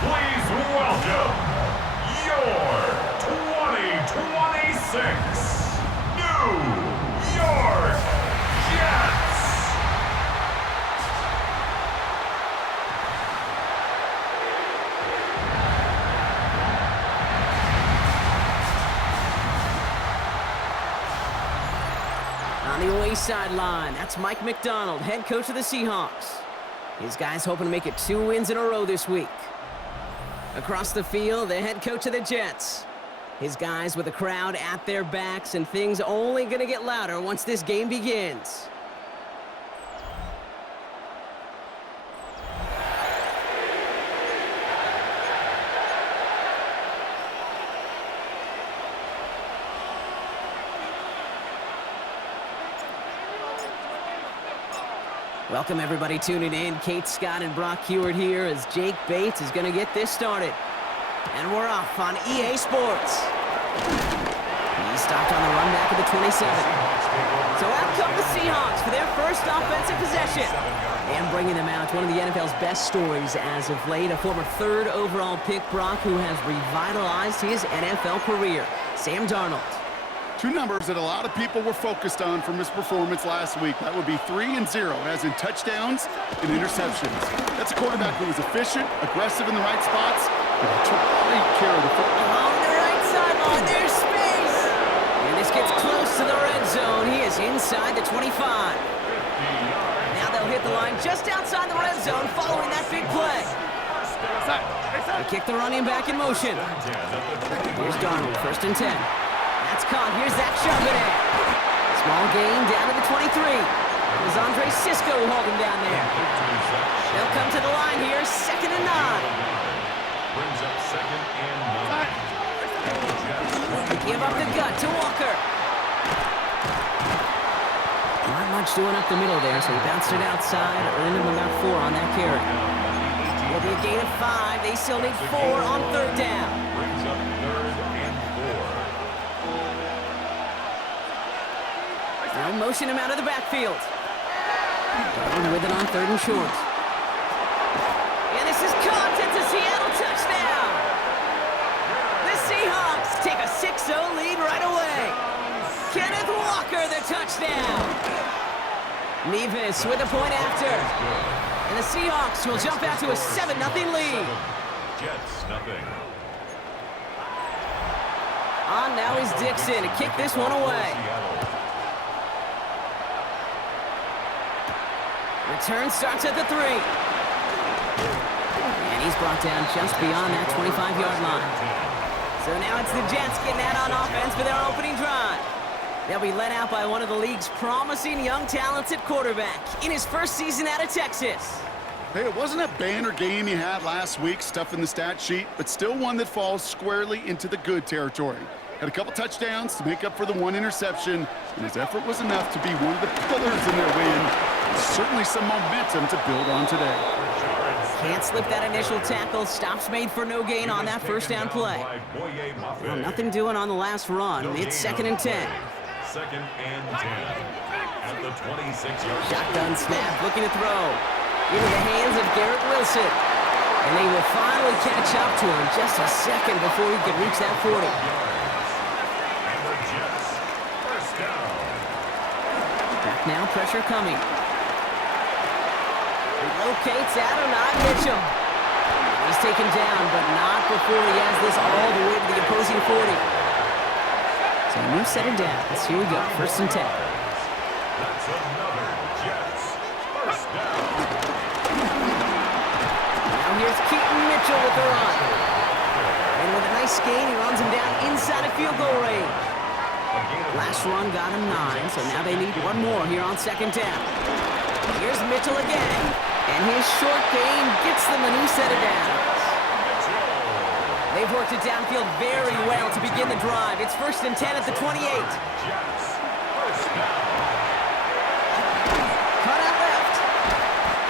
Please welcome your 2026 New York Jets. On the away sideline, that's Mike McDonald, head coach of the Seahawks. His guys hoping to make it 2 wins in a row this week. Across the field, the head coach of the Jets. His guys with the crowd at their backs, and things only going to get louder once this game begins. Welcome everybody tuning in. Kate Scott and Brock Heward here as Jake Bates is going to get this started. And we're off on EA Sports. He stopped on the run back at the 27. So out come the Seahawks for their first offensive possession. And bringing them out, one of the NFL's best stories as of late, a former 3rd overall pick, Brock, who has revitalized his NFL career, Sam Darnold. 2 numbers that a lot of people were focused on from his performance last week. That would be 3 and 0, as in touchdowns and interceptions. That's a quarterback who was efficient, aggressive in the right spots, and he took great care of the football. Along the right sideline, there's space. And this gets close to the red zone. He is inside the 25. Now they'll hit the line just outside the red zone following that big play. They kick the running back in motion. Here's Darnold, 1st and 10. That's caught. Here's Zach Charbonnet. Small gain down to the 23. There's Andre Sisco holding down there. They'll come to the line here, 2nd and 9. Brings up 2nd and 9. They give up the gut to Walker. Not much doing up the middle there, so he bounced it outside, earned him about 4 on that carry. Will be a gain of 5. They still need 4 on 3rd down. Brings up 3rd and 4. Now motion him out of the backfield. Darnold with it on 3rd and short. And this is caught. It's a Seattle touchdown. The Seahawks take a 6-0 lead right away. Kenneth Walker, the touchdown. Nevis with a point after. And the Seahawks will jump out to a 7-0 lead. Jets, nothing. On now is Dixon to kick this one away. Return starts at the 3. And he's brought down just beyond that 25-yard line. So now it's the Jets getting out on offense for their opening drive. They'll be led out by one of the league's promising young talented quarterback in his first season out of Texas. Hey, it wasn't a banner game he had last week, stuff in the stat sheet, but still one that falls squarely into the good territory. Had a couple touchdowns to make up for the 1 interception, and his effort was enough to be one of the pillars in their win. Certainly some momentum to build on today. Can't slip that initial tackle. Stops made for no gain on that 1st down play. Well, nothing doing on the last run. It's 2nd and 10. 2nd and 10. At the 26-yard line. Shotgun snap, looking to throw. Into the hands of Garrett Wilson. And they will finally catch up to him just a second before he can reach that 40. And the Jets, 1st down. Back now, pressure coming. Locates Adonai Mitchell. He's taken down, but not before he has this all the way to the opposing 40. So a new set of downs. Here we go, 1st and 10. That's another Jets 1st down. Now here's Keaton Mitchell with the run. And with a nice gain, he runs him down inside of field goal range. Last run got him 9, so now they need one more here on 2nd down. Here's Mitchell again. And his short game gets them a new set of downs. They've worked it downfield very well to begin the drive. It's 1st and 10 at the 28. Jets. First down. Cut out left.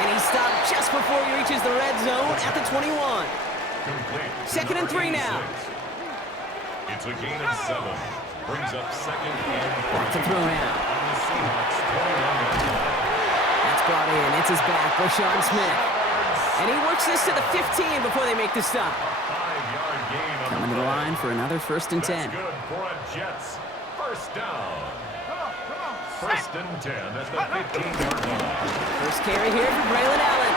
And he stopped just before he reaches the red zone at the 21. Complete. 2nd and 3 now. It's a gain of 7. Brings up 2nd and 3. Back to throw now. On the Seahawks 21-yard line. That's brought in. It's his back, Rashawn Smith. And he works this to the 15 before they make the stop. 5-yard gain on Coming to the line for another 1st and 10. That's good for a Jets. First down. 1st and 10 at the 15-yard line. First carry here for Braylon Allen.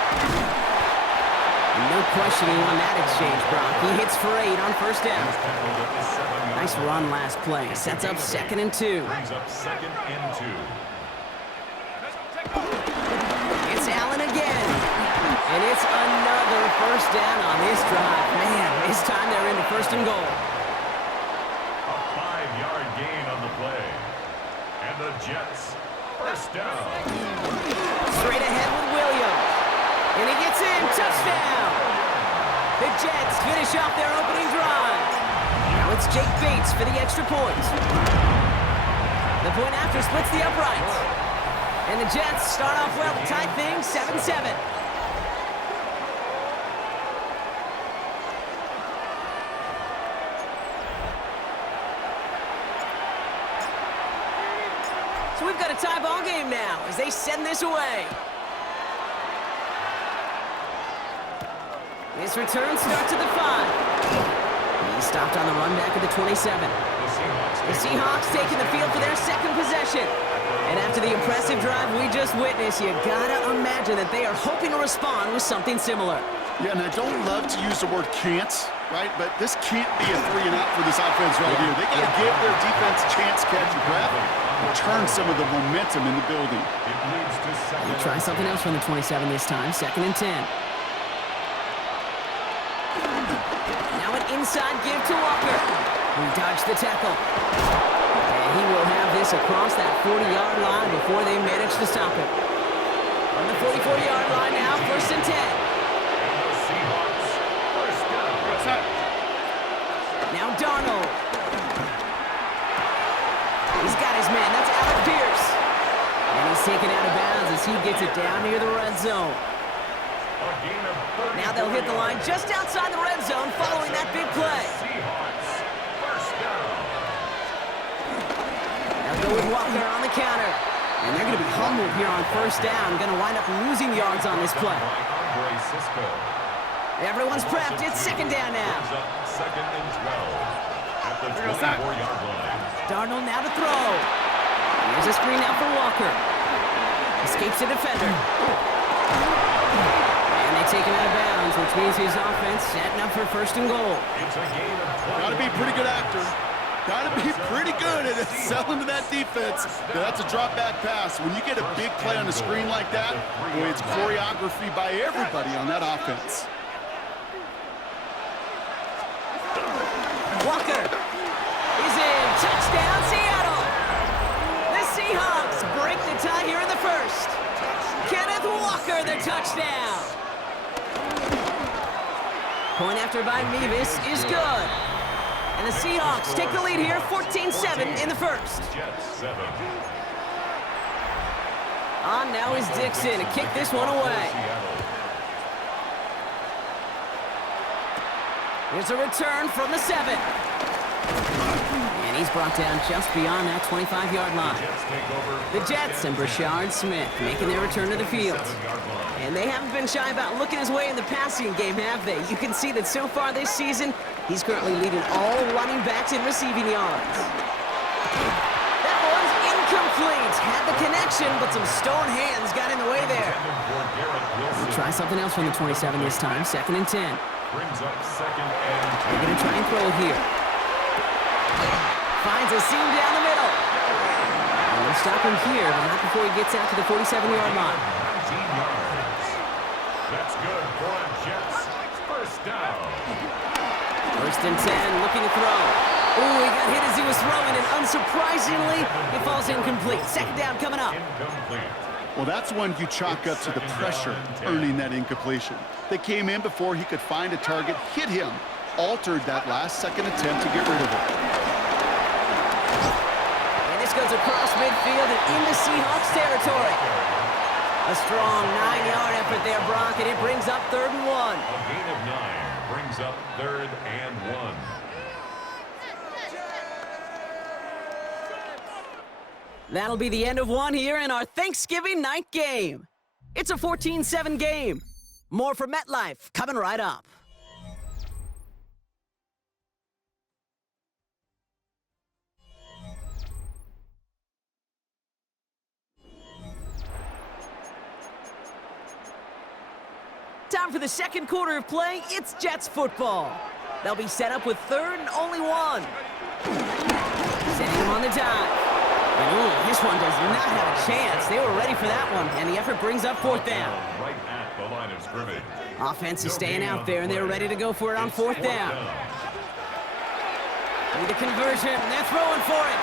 And no questioning on that exchange, Brock. He hits for 8 on 1st down. Nice run last play. Sets up 2nd and 2. Brings up 2nd and 2. It's Allen again. And it's another 1st down on this drive. Man, this time they're into 1st and goal. A 5-yard gain on the play. And the Jets, 1st down. Straight ahead with Williams. And he gets in. Touchdown. The Jets finish off their opening drive. Now it's Jake Bates for the extra point. The point after splits the uprights. And the Jets start off well to tie things 7-7. So we've got a tie ball game now as they send this away. This return starts at the 5. He stopped on the run back at the 27. The Seahawks taking the field for their 2nd possession. And after the impressive drive we just witnessed, you gotta imagine that they are hoping to respond with something similar. Yeah, and I don't love to use the word can't, right? But this can't be a 3 and out for this offense right here. They got to give their defense a chance to catch a breath and turn some of the momentum in the building. It leads to 2nd. We'll try something else from the 27 this time. 2nd and 10. Now an inside give to Walker, who dodged the tackle. And he will have this across that 40-yard line before they manage to stop him. On the 44-yard line now, 1st and 10. Seahawks, 1st down. Now Darnold. He's got his man. That's Alec Pierce. And he's taken out of bounds as he gets it down near the red zone. A gain of 34 Now they'll hit the line just outside the red zone following that big play. Seahawks, 1st down. They'll go with Walker on the counter. And they're going to be humbled here on 1st down. Going to wind up losing yards on this play. Andre Cisco. Everyone's prepped. It's 2nd down now. Brings up 2nd and 12 at the 24-yard line. Darnold now to throw. Here's a screen out for Walker. Escapes the defender. And they take him out of bounds, which means his offense setting up for 1st and goal. It's a gain of 20. Got to be a pretty good actor. Got to be pretty good at selling to that defense. That's a drop back pass. When you get a big play on the screen like that, boy, it's choreography by everybody on that offense. Walker is in. Touchdown, Seattle. The Seahawks break the tie here in the 1st. Kenneth Walker, the touchdown. Point after by Mevis is good. And the Seahawks take the lead here, 14-7 in the 1st. Jets, 7. On now is Dixon to kick this one away. Here's a return from the 7. And he's brought down just beyond that 25-yard line. The Jets and Brashard Smith making their return to the field. And they haven't been shy about looking his way in the passing game, have they? You can see that so far this season, he's currently leading all running backs in receiving yards. That one's incomplete. Had the connection, but some stone hands got in the way there. We'll try something else from the 27 this time. 2nd and 10. Brings up 2nd and 10. They're going to try and throw it here. Finds a seam down the middle. And they'll stop him here, but not before he gets out to the 47-yard line. 19 yards. That's good for a Jets. 1st down. 1st and 10, looking to throw. Ooh, he got hit as he was throwing, and unsurprisingly, it falls incomplete. 2nd down coming up. Incomplete. Well, that's one you chalk up to the pressure earning that incompletion. They came in before he could find a target, hit him, altered that last-second attempt to get rid of it. And this goes across midfield and into Seahawks territory. A strong 9-yard effort there, Brock, and it brings up 3rd and 1. A gain of 9 brings up 3rd and 1. That'll be the end of one here in our Thanksgiving night game. It's a 14-7 game. More from MetLife coming right up. Time for the second quarter of play. It's Jets football. They'll be set up with 3rd and only 1. Setting them on the dive. And ooh, this one does not have a chance. They were ready for that one, and the effort brings up 4th down. Right at the line of scrimmage. Offense is staying out there, and they're ready to go for it on 4th down. Need a conversion, and they're throwing for it.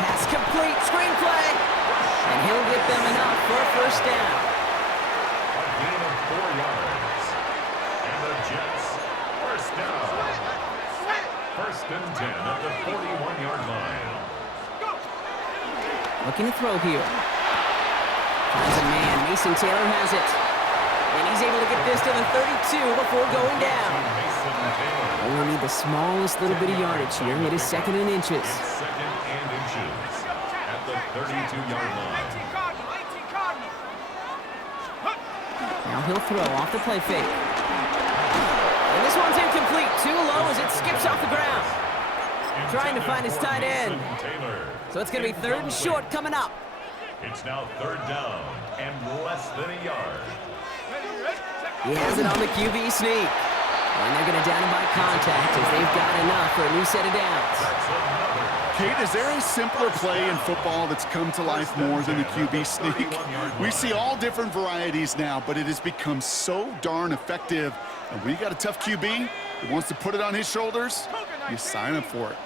Pass complete, screenplay. And he'll get them enough for a 1st down. A gain of 4 yards. And the Jets, 1st down. 1st and 10 at the 41-yard line. Looking to throw here. Finds a man. Mason Taylor has it. And he's able to get this to the 32 before going down. Only need the smallest little bit of yardage here. It is 2nd and inches. It's 2nd and inches at the 32-yard line. Now he'll throw off the play fake. And this one's incomplete. Too low as it skips off the ground. Trying to find his tight end. So it's going to be 3rd and short coming up. It's now 3rd down and less than a yard. He has it on the QB sneak. And they're going to down him by contact as they've got enough for a new set of downs. Kate, is there a simpler play in football that's come to life more than the QB sneak? We see all different varieties now, but it has become so darn effective. And when you got a tough QB that wants to put it on his shoulders, you sign up for it.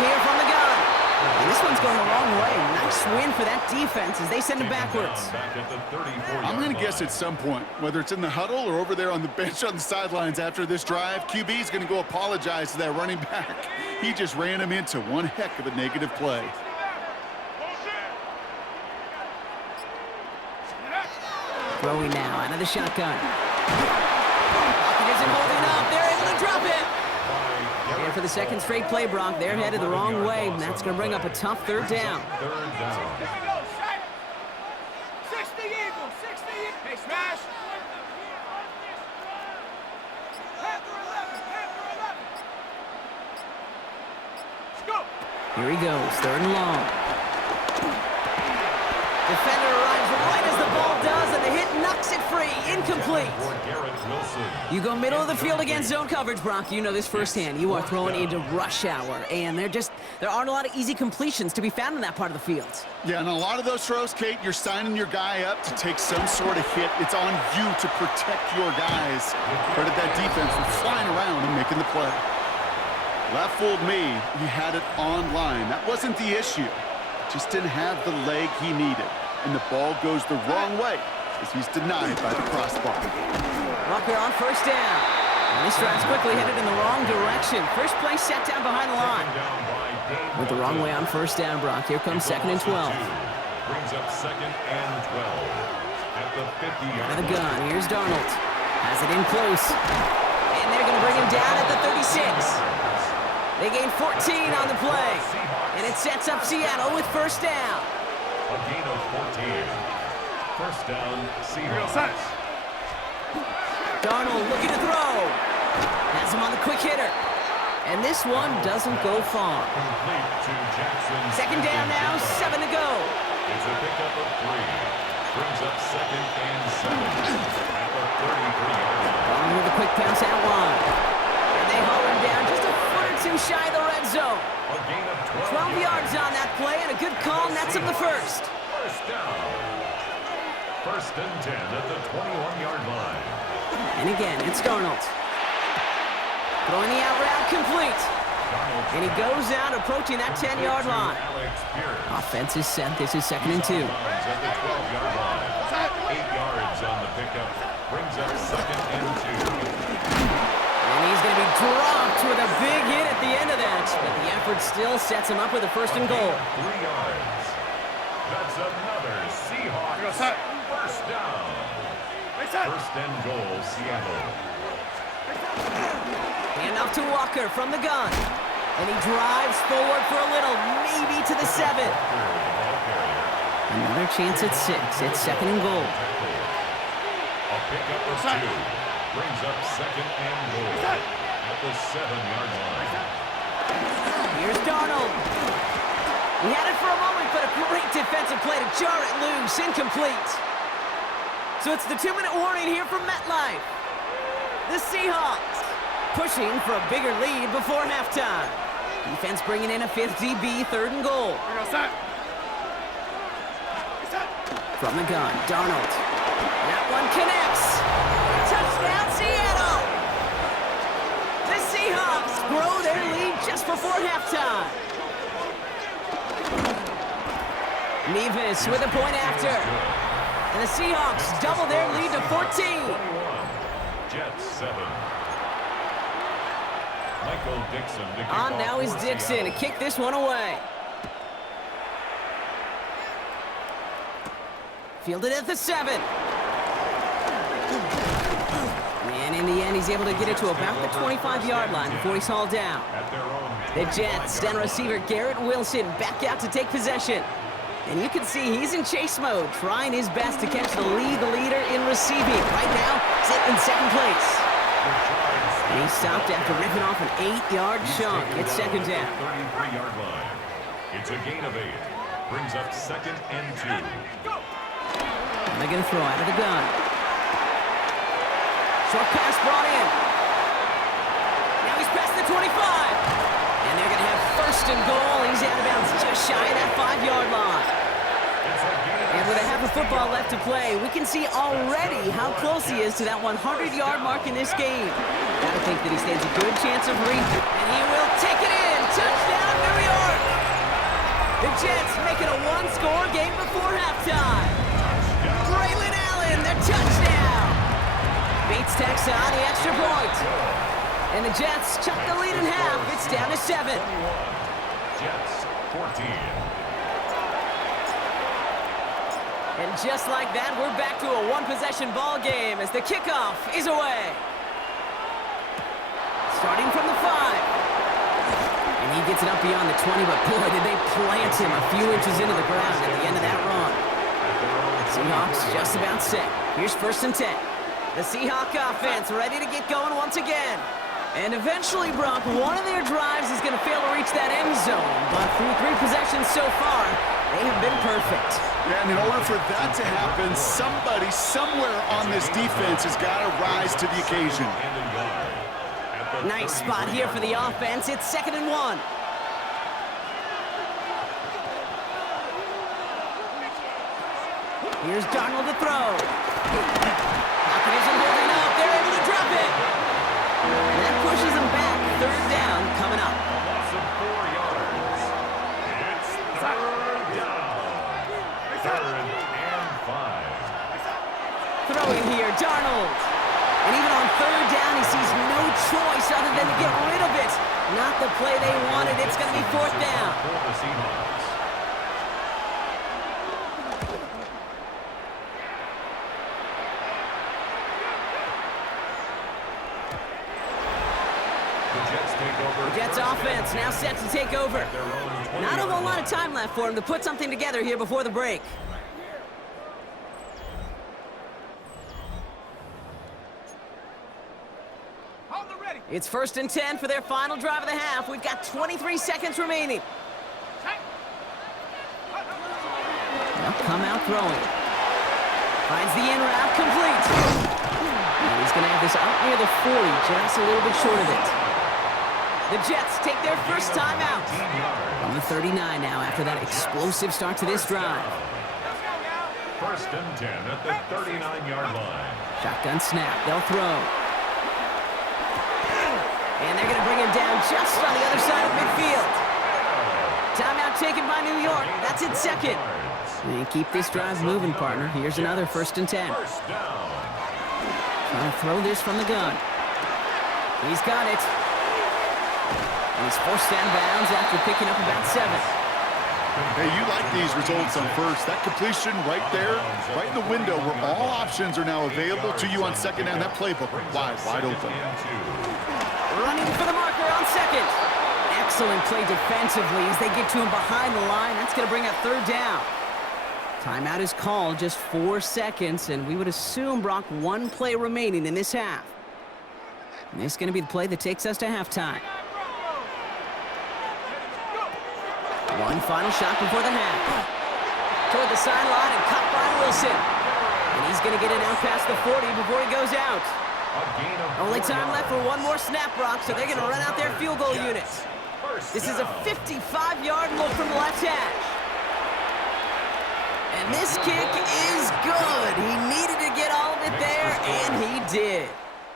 Here from the gun. And this one's going the wrong way. Nice win for that defense as they send it backwards. I'm going to guess at some point, whether it's in the huddle or over there on the bench on the sidelines after this drive, QB is going to go apologize to that running back. He just ran him into one heck of a negative play. Throwing now out of the shotgun. Pocket isn't holding up. They're able to drop it. And for the 2nd straight play, Brock, they're headed the wrong way, and that's going to bring up a tough 3rd down. 3rd down. 60 Eagles, 60 Eagles. Hey, smash. Panther 11, Panther 11. Let's go. Here he goes, 3rd and long. Defender arrives right as the ball does, and the hit knocks it free. Incomplete. You go middle of the field against zone coverage, Brock. You know this firsthand. You are throwing into rush hour, and there aren't a lot of easy completions to be found in that part of the field. Yeah, and a lot of those throws, Kate, you're signing your guy up to take some sort of hit. It's on you to protect your guys. Credit that defense for flying around and making the play. That fooled me. He had it on line. That wasn't the issue. Just didn't have the leg he needed. And the ball goes the wrong way as he's denied by the crossbar. Rucker on 1st down. And this drive's quickly headed in the wrong direction. First play set down behind the line. Went the wrong way on 1st down, Brock. Here comes 2nd and 12. Brings up 2nd and 12 at the 50-yard Out of the gun. Here's Darnold. Has it in close. And they're going to bring him down at the 36. They gain 14 on the play. And it sets up Seattle with 1st down. A gain of 14. 1st down, Seahawks. Darnold looking to throw. Has him on the quick hitter. And this one doesn't go far. Complete to Jackson. 2nd down now, 7 to go. It's a pickup of 3. Brings up 2nd and 7 at the 33-yard line. Going with a quick pass out wide. And they haul him down just a foot or two shy of the red zone. A gain of 12 yards on that play, and a good call nets him the 1st. 1st down. 1st and 10 at the 21-yard line. And again, it's Darnold. Throwing the out route complete. And he goes out approaching that 10-yard line. Offense is set. This is 2nd and 2. At the 12-yard line. 8 yards on the pickup. Brings up second and 2. And he's going to be dropped with a big hit at the end of that. But the effort still sets him up with a first and goal. 3 yards. That's another Seahawks first down. First and goal, Seattle. Hand off to Walker from the gun. And he drives forward for a little, maybe to the 7. Another chance at 6. It's second and goal. A pickup of 2. Brings up second and goal at the 7-yard line. Here's Darnold. He had it for a moment, but a great defensive play to jar it loose. Incomplete. So it's the 2-minute warning here from MetLife. The Seahawks pushing for a bigger lead before halftime. Defense bringing in a 5th DB, third and goal. From the gun, Darnold. That one connects. Touchdown, Seattle! The Seahawks grow their lead just before halftime. Nevis with a point after. And the Seahawks double their lead to 14. 21. Jets 7. Michael Dixon to kick On off now is for Dixon to Seattle. kick this one away. Fielded at the 7. And in the end, he's able to get it to about the 25-yard line before he's hauled down. At their own The Jets send receiver Garrett Wilson back out to take possession. And you can see he's in chase mode, trying his best to catch the leader in receiving. Right now, he's in second place. And he stopped after ripping off an 8-yard chunk. It's second down. 33-yard line. It's a gain of 8. Brings up second and 2. And they're going to throw out of the gun. Short pass brought in. Now he's past the 25. And they're going to have first and goal. He's out of bounds just shy of that 5-yard line. And with a half of football left to play, we can see already how close he is to that 100-yard mark in this game. Gotta think that he stands a good chance of reaching. And he will take it in. Touchdown, New York! The Jets making a one-score game before halftime. Braylon Allen, the touchdown! Bates tacks on the extra point. And the Jets chuck the lead in half. It's down to 7. Jets 14. And just like that, we're back to a one-possession ball game as the kickoff is away. Starting from the 5. And he gets it up beyond the 20, but boy, did they plant him a few inches into the ground at the end of that run. Seahawks just about set. Here's first and 10. The Seahawk offense ready to get going once again. And eventually, Brock, one of their drives is going to fail to reach that end zone. But through 3 possessions so far, they have been perfect. Yeah, and in order for that to happen, somebody somewhere on this defense has got to rise to the occasion. Nice spot here for the offense. It's second and 1. Here's Darnold to throw. Pocket isn't holding up. They're able to drop it. And that pushes them back. Third down coming up. A loss of 4 yards. It's third down. Third and 5. Throwing here, Darnold. And even on third down, he sees no choice other than to get rid of it. Not the play they wanted. It's going to be fourth down. For the Seahawks. The Jets offense now set to take over. Not a whole lot of time left for him to put something together here before the break. It's first and 10 for their final drive of the half. We've got 23 seconds remaining. They'll come out throwing. Finds the in route complete. And he's going to have this out near the 40, just a little bit short of it. The Jets take their first time out. On the 39 now after that explosive start to this drive. First and 10 at the 39-yard line. Shotgun snap. They'll throw. And they're going to bring him down just on the other side of midfield. Timeout taken by New York. That's in second. And keep this drive moving, partner. Here's another first and 10. First down. Trying to throw this from the gun. He's got it. And he's forced out of bounds after picking up about 7. Hey, you like these results on first. That completion right there, right in the window where all options are now available to you on second down. That playbook wide open. Running for the marker on second. Excellent play defensively as they get to him behind the line. That's going to bring up 3rd down. Timeout is called, just 4 seconds, and we would assume, Brock, 1 play remaining in this half. And this is going to be the play that takes us to halftime. One final shot before the half. Toward the sideline and caught by Wilson. And he's going to get it out past the 40 before he goes out. Only time left for 1 more snap, Brock, so they're going to run out their field goal units. This is a 55-yard look from the left hash. And this kick is good. He needed to get all of it there, and he did.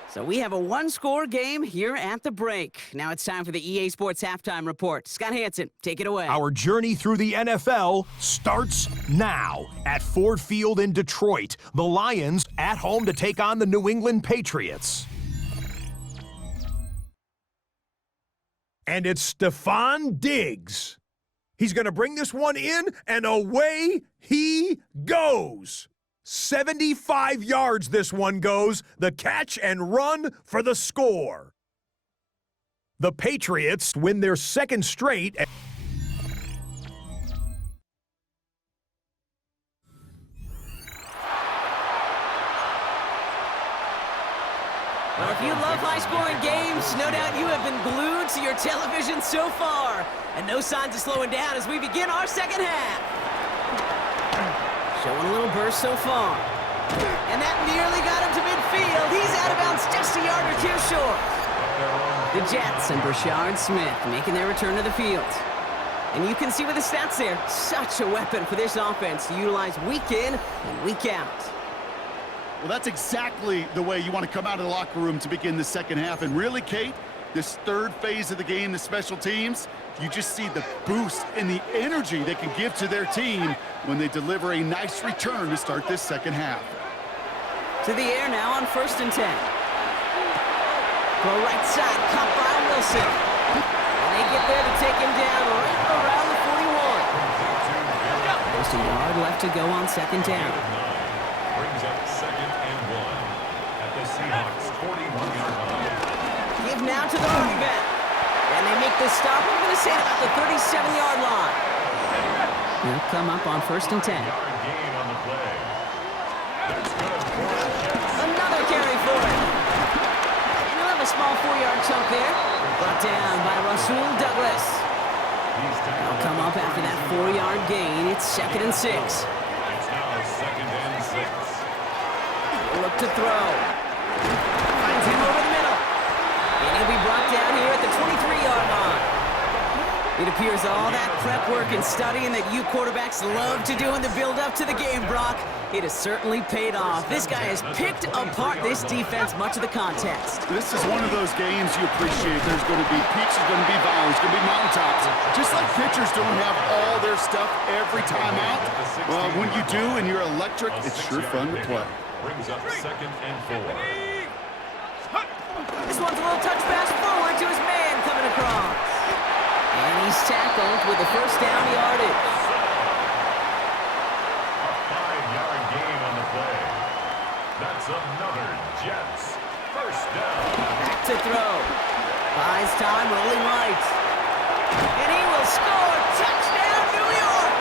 So we have a 1-score game here at the break. Now it's time for the EA Sports Halftime Report. Scott Hansen, take it away. Our journey through the NFL starts now at Ford Field in Detroit. The Lions at home to take on the New England Patriots. And it's Stephon Diggs. He's going to bring this one in, and away he goes. 75 yards this one goes. The catch and run for the score. The Patriots win their 2nd straight. Well, if you love high-scoring games, no doubt you have been glued to your television so far. And no signs of slowing down as we begin our second half. Showing a little burst so far. And that nearly got him to midfield. He's out of bounds just a yard or 2 short. The Jets and Brashard Smith making their return to the field. And you can see with the stats there, such a weapon for this offense to utilize week in and week out. Well, that's exactly the way you want to come out of the locker room to begin the second half. And really, Kate, this 3rd phase of the game, the special teams, you just see the boost and the energy they can give to their team when they deliver a nice return to start this second half. To the air now on 1st and 10. Go right side, caught by Wilson. And they get there to take him down right around the 41. Just a yard left to go on 2nd down. Brings up 2nd and 1 at the Seahawks 41-yard line. Give now to the running back. And they make the stop. I'm going to say about the 37-yard line. They'll come up on 1st and 10. Yard gain on the play. That's good for the Jets. Another carry for him. And he'll have a small 4-yard chunk there. Brought down by Rasul Douglas. They'll come up after that 4-yard gain. It's 2nd and 6. It's now 2nd and 6. Look to throw. Finds him over the middle. And he'll be brought down here at the 23-yard line. It appears all that prep work and studying that you quarterbacks love to do in the build-up to the game, Brock, it has certainly paid off. This guy has picked apart this defense much of the contest. This is one of those games you appreciate. There's going to be peaks, there's going to be valleys, going to be mountaintops. Just like pitchers don't have all their stuff every time out. Well, when you do and you're electric, it's sure fun to play. Brings up 2nd and 4. This one's a little touch pass forward to his man coming across. And he's tackled with the 1st down yardage. A 5-yard gain on the play. That's another Jets 1st down. Back to throw. Buys time, rolling right. And he will score. Touchdown, New York!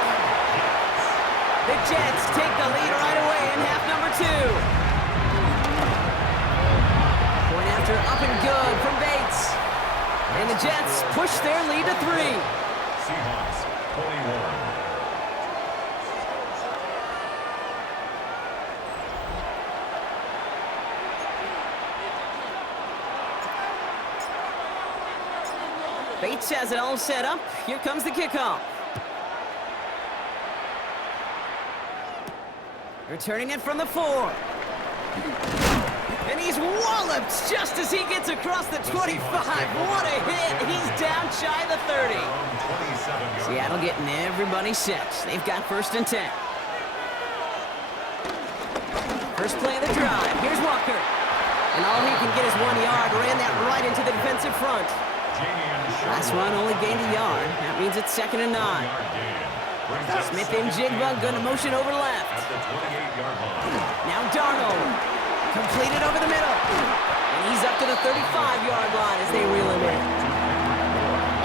The Jets take the lead right away in half number 2. Point after up and good from Bates. And the Jets push their lead to 3. Seahawks 21. Bates has it all set up. Here comes the kickoff. Returning it from the 4. And he's walloped just as he gets across the 25. What a hit. He's down shy of the 30. Seattle getting everybody set. They've got 1st and 10. First play of the drive. Here's Walker. And all he can get is 1 yard. Ran that right into the defensive front. Last run only gained a yard. That means it's 2nd and 9. Smith and Jigba going to motion over left. Now Darnold. Completed over the middle. And he's up to the 35-yard line as they reel him in.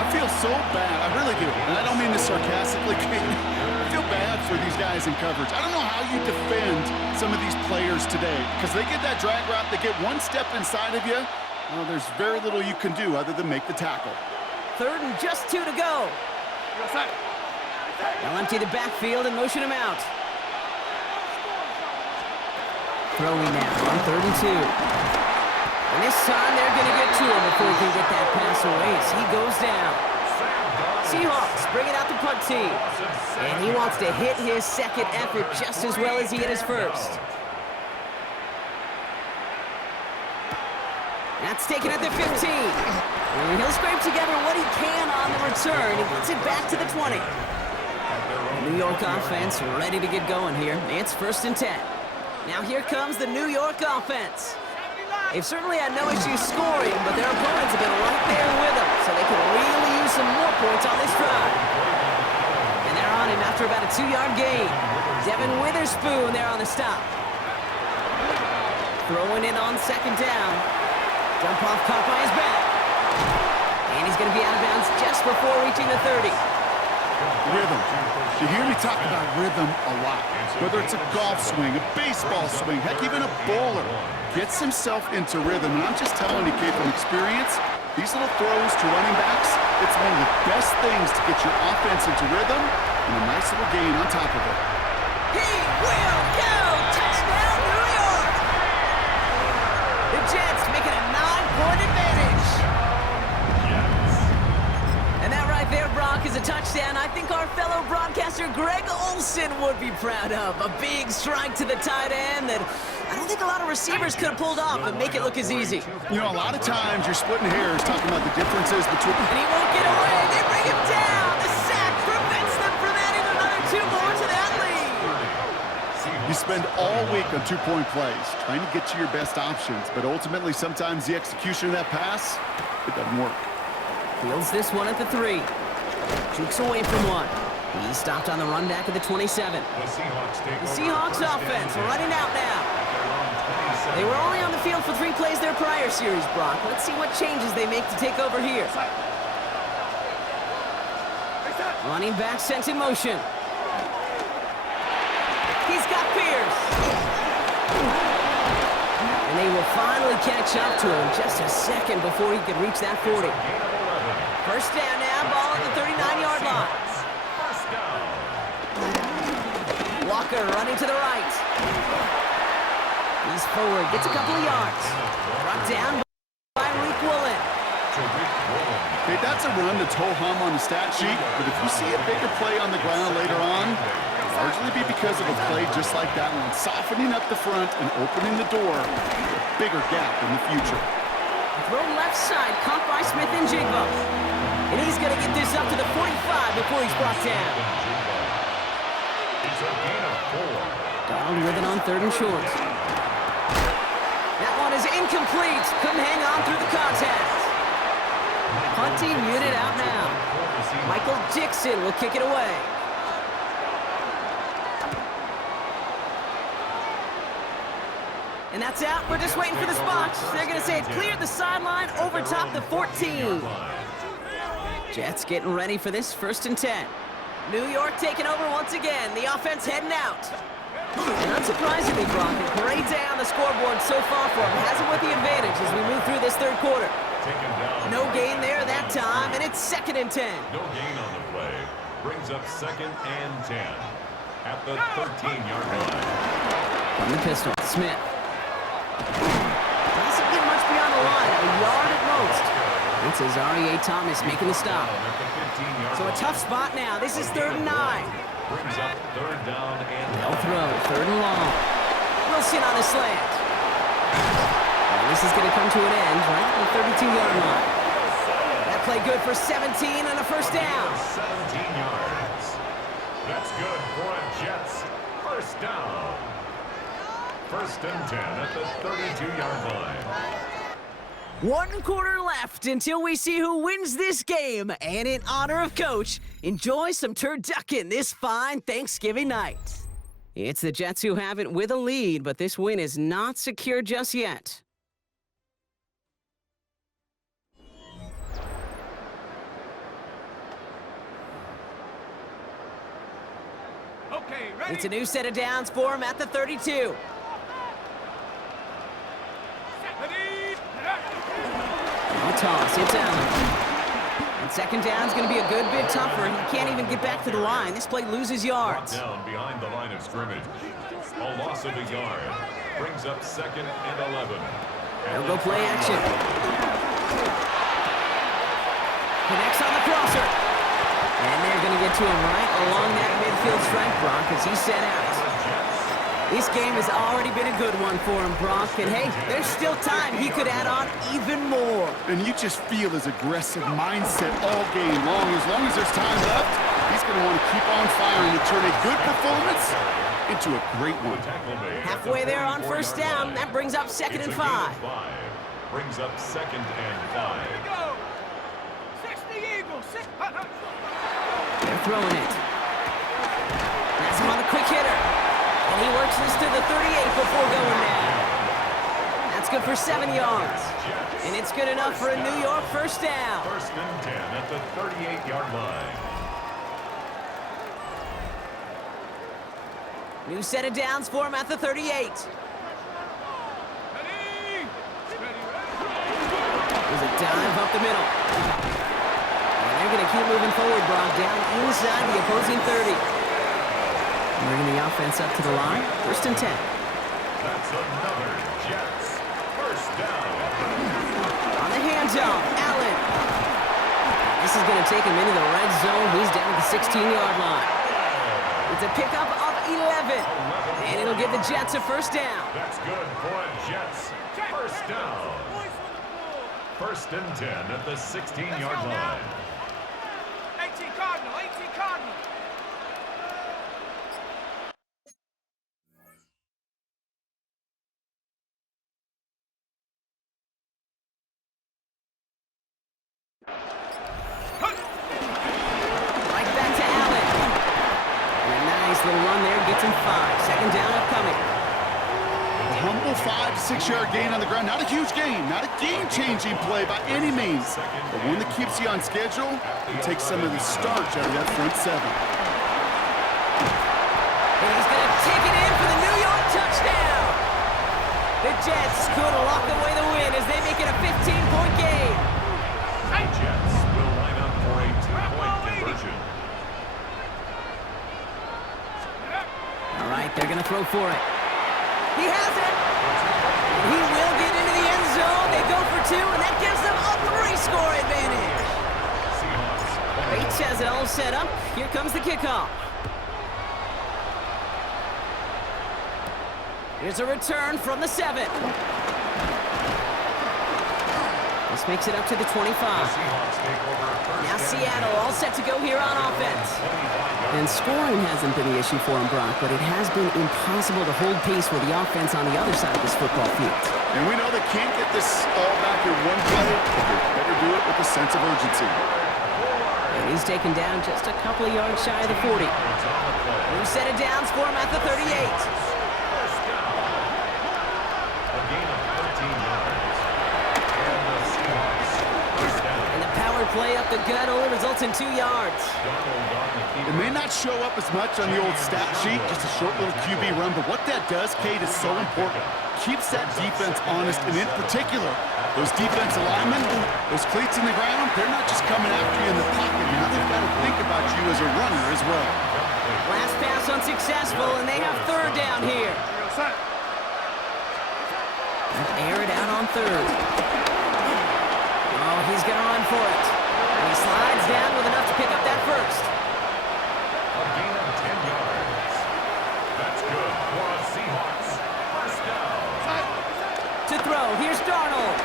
I feel so bad. I really do. And I don't mean this sarcastically. I feel bad for these guys in coverage. I don't know how you defend some of these players today because they get that drag route, they get one step inside of you. Well, there's very little you can do other than make the tackle. 3rd and just 2 to go. They'll empty the backfield and motion him out. Throwing now on 3rd and 2. And this time they're going to get to him before he can get that pass away as he goes down. Seahawks bring it out the punt team. And he wants to hit his second effort just as well as he hit his first. That's taken at the 15. And he'll scrape together what he can on the return. He gets it back to the 20. The New York offense ready to get going here. It's 1st and 10. Now here comes the New York offense. They've certainly had no issues scoring, but their opponents have been right there with them, so they can really use some more points on this drive. And they're on him after about a 2-yard gain. Devin Witherspoon there on the stop. Throwing it on 2nd down. Dump off caught by his back. And he's going to be out of bounds just before reaching the 30. Rhythm. You hear me talk about rhythm a lot. Whether it's a golf swing, a baseball swing, heck, even a bowler gets himself into rhythm. And I'm just telling you, kid, from experience, these little throws to running backs, it's one of the best things to get your offense into rhythm and a nice little gain on top of it. He will go! Touchdown, New York! The Jets making a 9-point advantage. And that right there, Brock, is a touchdown I think our fellow broadcaster Greg Olson would be proud of. A big strike to the tight end that I don't think a lot of receivers could have pulled off and make it look as easy. You know, a lot of times you're splitting hairs talking about the differences between... And he won't get away. They bring him down. The sack prevents them from adding another 2 more to that lead. You spend all week on 2-point plays, trying to get to your best options, but ultimately sometimes the execution of that pass, it doesn't work. Fields this one at the 3. Jukes away from one. He stopped on the run back at the 27. The Seahawks offense running out now. They were only on the field for 3 plays their prior series, Brock. Let's see what changes they make to take over here. Running back sent in motion. He's got Pierce. And they will finally catch up to him just a second before he could reach that 40. 1st down now, ball at the 39-yard line. Walker running to the right. He's forward, gets a couple of yards. Brought down by Rick Woolen. Okay, that's a run that's ho-hum on the stat sheet, but if you see a bigger play on the ground later on, it'll largely be because of a play just like that one, softening up the front and opening the door for a bigger gap in the future. Throw left side, caught by Smith and Jigba. And he's going to get this up to the 45 before he's brought down. It's a gain of 4. Donald with it on 3rd and short. That one is incomplete. Couldn't hang on through the contact. Punting unit out now. Michael Dixon will kick it away. And that's out. We're just waiting for the spots. They're going to say it cleared the sideline over top the 14. Jets getting ready for this 1st and 10. New York taking over once again. The offense heading out. And unsurprisingly, Brock, a great day on the scoreboard so far for him. Has him with the advantage as we move through this 3rd quarter. No gain there that time, and it's 2nd and 10. No gain on the play. Brings up 2nd and 10 at the 13-yard line. From the pistol, Smith. Doesn't get much beyond the line, a yard at most. It's Azarie Thomas making the stop. So a tough spot now. This is 3rd and 9. Brings up 3rd down and They'll throw 3rd and long. Wilson on the slant. And this is going to come to an end right at the 32-yard line. That play good for 17 and a 1st down. 17 yards. That's good for a Jets 1st down. First and 10 at the 32-yard line. 1 quarter left until we see who wins this game. And in honor of Coach, enjoy some turducken this fine Thanksgiving night. It's the Jets who have it with a lead, but this win is not secure just yet. Okay, ready? It's a new set of downs for him at the 32. Ready? No toss, it's Allen. And second down's going to be a good bit tougher. He can't even get back to the line. This play loses yards. Down behind the line of scrimmage. A loss of a yard. Brings up second and 11. They'll go play action. Connects on the crosser. And they're going to get to him right along that midfield stripe, Brock, as he's set out. This game has already been a good one for him, Brock. And hey, there's still time. He could add on even more. And you just feel his aggressive mindset all game long. As long as there's time left, he's going to want to keep on firing to turn a good performance into a great one. Halfway there on first down. That brings up second and 5. Brings up second and 5. Go! 60 Eagles! They're throwing it. That's him on the quick hitter. And he works this to the 38 before going down. That's good for 7 yards. And it's good enough for a New York first down. First and 10 at the 38-yard line. New set of downs for him at the 38. Ready? There's a dive up the middle. And they're going to keep moving forward, Brock, down inside the opposing 30. Bringing the offense up to the line. First and 10. That's another Jets first down. On the handoff, Allen. This is going to take him into the red zone. He's down at the 16-yard line. It's a pickup of 11. And it'll give the Jets a first down. That's good for a Jets first down. First and 10 at the 16-yard line. 18 Cardinal, 18 Cardinal. Right back to Allen. And a nice little run there gets him 5. Second down upcoming. A humble 5 to 6 yard gain on the ground. Not a huge gain, not a game-changing play by any means, but one that keeps you on schedule and takes some of the starch out of that front 7. And he's going to take it in for the New York touchdown. The Jets could lock away the win as they make it a 15-point game. The Jets will line up for a 2-point conversion. All right, they're going to throw for it. He has it. He will get into the end zone. They go for 2, and that gives them a 3-score advantage. Bates has it all set up. Here comes the kickoff. Here's a return from the 7. This makes it up to the 25. Now Seattle all set to go here on offense. And scoring hasn't been the issue for him, Brock, but it has been impossible to hold pace with the offense on the other side of this football field. And we know they can't get this all back in one play, but they better do it with a sense of urgency. And he's taken down just a couple of yards shy of the 40. New set of downs for him at the 38. A gain of 13 yards. And the Seahawks first down. And the power play up the gut only results in 2 yards. It may not show up as much on the old stat sheet, just a short little QB run, but what that does, Kate, is so important. Keeps that defense honest, and in particular, those defensive linemen, those cleats in the ground, they're not just coming after you in the pocket. Now they've got to think about you as a runner as well. Last pass unsuccessful, and they have third down here. Air it out on third. Oh, he's going to run for it. And he slides down with enough to pick up that first. A gain of 10 yards. That's good for a Seahawks first down. To throw, here's Darnold.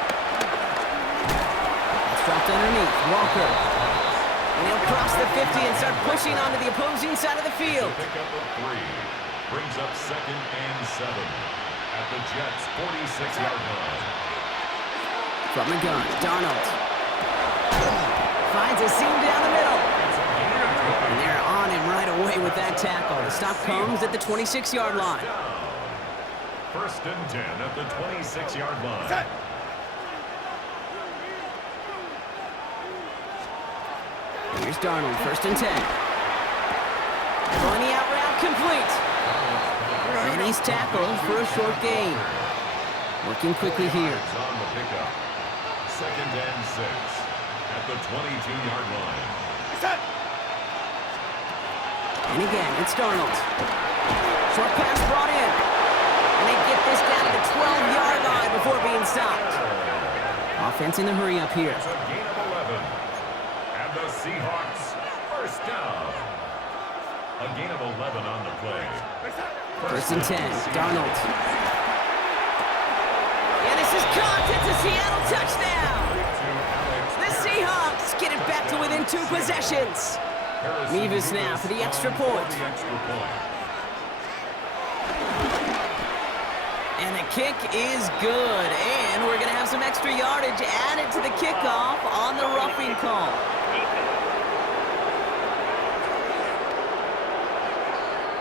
It's dropped underneath, Walker. And he'll cross the 50 and start pushing onto the opposing side of the field. Pick up of 3. Brings up second and 7. at the Jets' 46-yard line. From the gun, Darnold. Finds a seam down the middle. And they're on him right away with that tackle. The stop comes at the 26-yard line. First and 10 at the 26-yard line. Here's Darnold, first and 10. Going the out route, complete. And he's tackled for a short gain. Working quickly here. On the pickup. Second and 6 at the 22-yard line. And again, it's Darnold. Short pass brought in. And they get this down to the 12-yard line before being stopped. Offense in the hurry up here. It's a gain of 11. And the Seahawks first down. A gain of 11 on the play. First and 10, Darnold. And this is caught. It's a Seattle touchdown. The Seahawks get it back to within 2 possessions. Mevis now for the extra point. And the kick is good. And we're going to have some extra yardage added to the kickoff on the roughing call.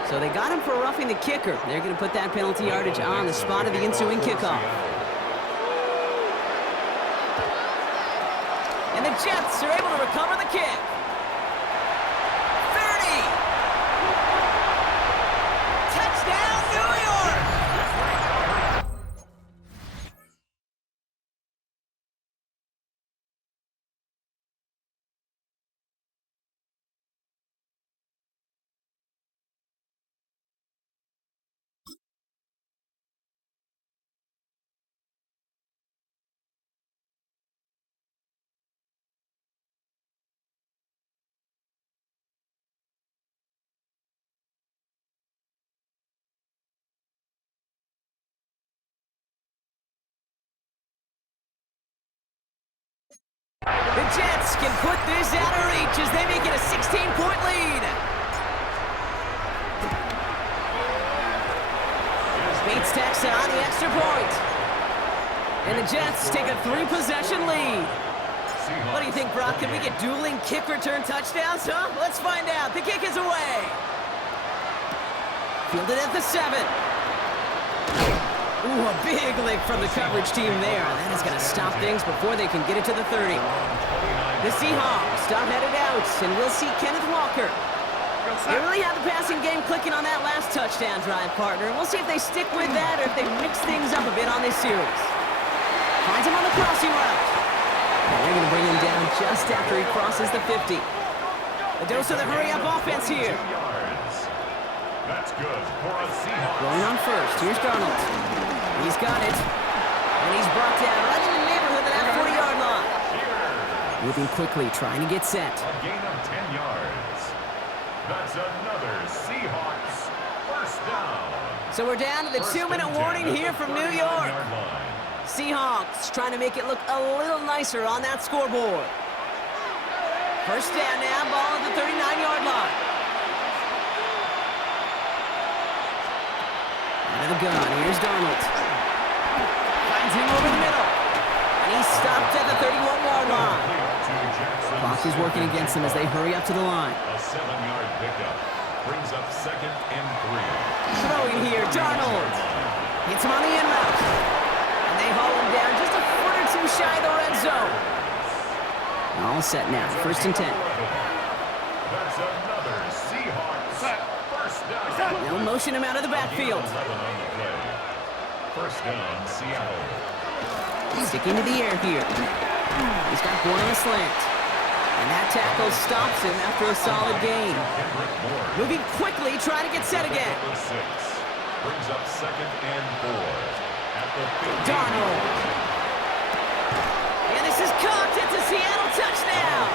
So they got him for roughing the kicker. They're going to put that penalty yardage on the spot of the ensuing kickoff. And the Jets are able to recover the kick. 30! Touchdown, New York! The Jets can put this out of reach as they make it a 16-point lead. Bates tacks on the extra point. And the Jets take a 3-possession lead. What do you think, Brock? Can we get dueling kick return touchdowns, huh? Let's find out. The kick is away. Fielded at the 7. Ooh, a big lick from the coverage team there. That is going to stop things before they can get it to the 30. The Seahawks stop headed out, and we'll see Kenneth Walker. They really have the passing game clicking on that last touchdown drive, partner. We'll see if they stick with that or if they mix things up a bit on this series. Finds him on the crossing route. And they're going to bring him down just after he crosses the 50. A dose of the hurry-up offense here. That's good for a Seahawks. Going on first. Here's Darnold. He's got it. And he's brought down right in the neighborhood of that 40-yard line. Moving quickly, trying to get set. A gain of 10 yards. That's another Seahawks first down. So we're down to the 2-minute warning here from New York. Seahawks trying to make it look a little nicer on that scoreboard. First down now, ball at the 39-yard line. Out of the gun, here's Darnold. Finds him over the middle. And he's stopped at the 31-yard line. Clock is working against them as they hurry up to the line. A 7-yard pickup brings up second and 3. Throwing here, Darnold. Hits him on the in route. And they haul him down just a foot or two shy of the red zone. All set now, first and 10. That's another Seahawks first down. They'll motion him out of the backfield. 11 on the play. First down, Seattle. Sticking to the air here. He's got one on the slant. And that tackle stops him after a solid gain. Moving quickly, trying to get set again. Number 6 brings up second and 4 at the 50. Darnold. And this is caught. It's a Seattle touchdown.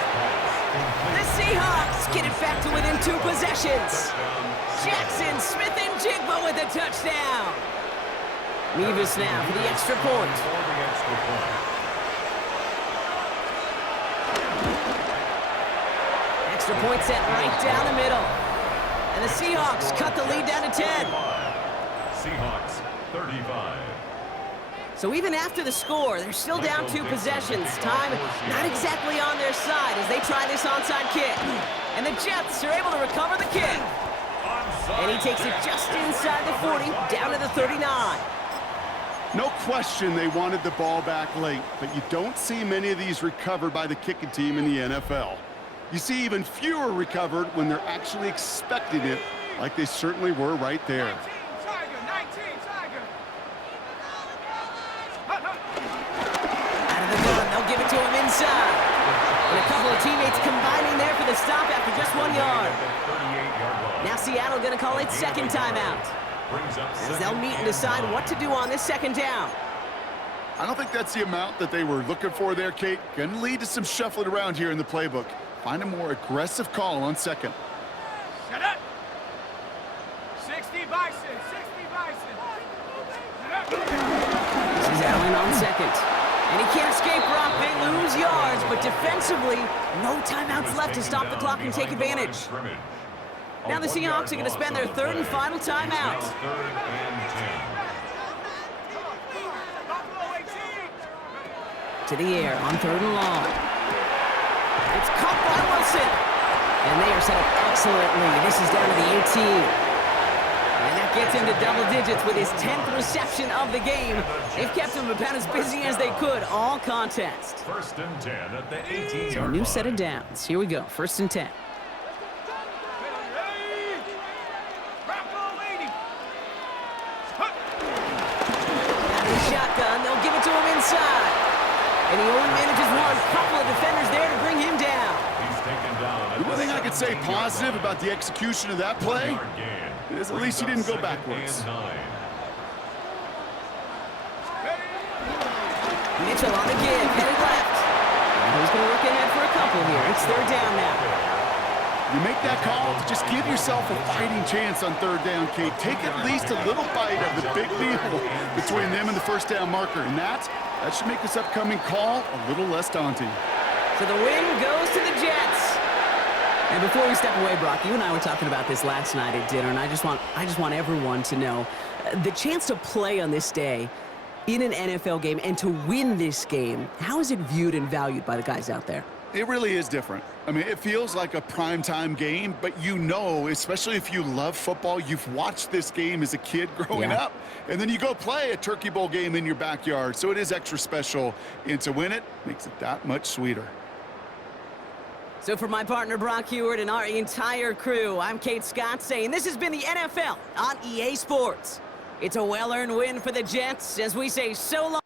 The Seahawks get it back to within 2 possessions. Jackson, Smith, and Jigba with a touchdown. Mevis now for the extra point. Extra point set right down the middle. And the Seahawks cut the lead down to 10. Seahawks 35. So even after the score, they're still down 2 possessions. Time not exactly on their side as they try this onside kick. And the Jets are able to recover the kick. And he takes it just inside the 40, down to the 39. No question they wanted the ball back late, but you don't see many of these recovered by the kicking team in the NFL. You see even fewer recovered when they're actually expecting it, like they certainly were right there. 19 Tiger, 19 Tiger. Out of the gun, they'll give it to him inside. And a couple of teammates combining there for the stop after just 1 yard. Now Seattle going to call it second timeout, as they'll meet and decide what to do on this second down. I don't think that's the amount that they were looking for there, Kate. Going to lead to some shuffling around here in the playbook. Find a more aggressive call on second. Shut up. 60 Bison, 60 Bison. Shut up. This is Allen on second. And he can't escape, Brock. They lose yards, but defensively, no timeouts left to stop the clock and take advantage. Now the Seahawks are going to spend their third and final timeout. To the air on third and long. It's caught by Wilson. And they are set up excellently. This is down to the 18. And that gets him to double digits with his 10th reception of the game. They've kept him about as busy as they could all contest. First and 10 at the 18-yard So a new set of downs. Here we go, first and 10. Shotgun, they'll give it to him inside. And he only manages one. Couple of defenders there to bring him down. He's taken down. The one thing I could say positive about the execution of that play is at least he didn't go backwards. Mitchell on the give, headed left. And he's going to look ahead for a couple here. It's third down now. You make that call to just give yourself a fighting chance on third down, Kate. Take at least a little bite of the big meal between them and the first down marker. And that should make this upcoming call a little less daunting. So the win goes to the Jets. And before we step away, Brock, you and I were talking about this last night at dinner, and I just want everyone to know the chance to play on this day in an NFL game and to win this game, how is it viewed and valued by the guys out there? It really is different. I mean, it feels like a primetime game, but you know, especially if you love football, you've watched this game as a kid growing up, and then you go play a Turkey Bowl game in your backyard, so it is extra special, and to win it makes it that much sweeter. So for my partner, Brock Heward, and our entire crew, I'm Kate Scott saying this has been the NFL on EA Sports. It's a well-earned win for the Jets as we say so long.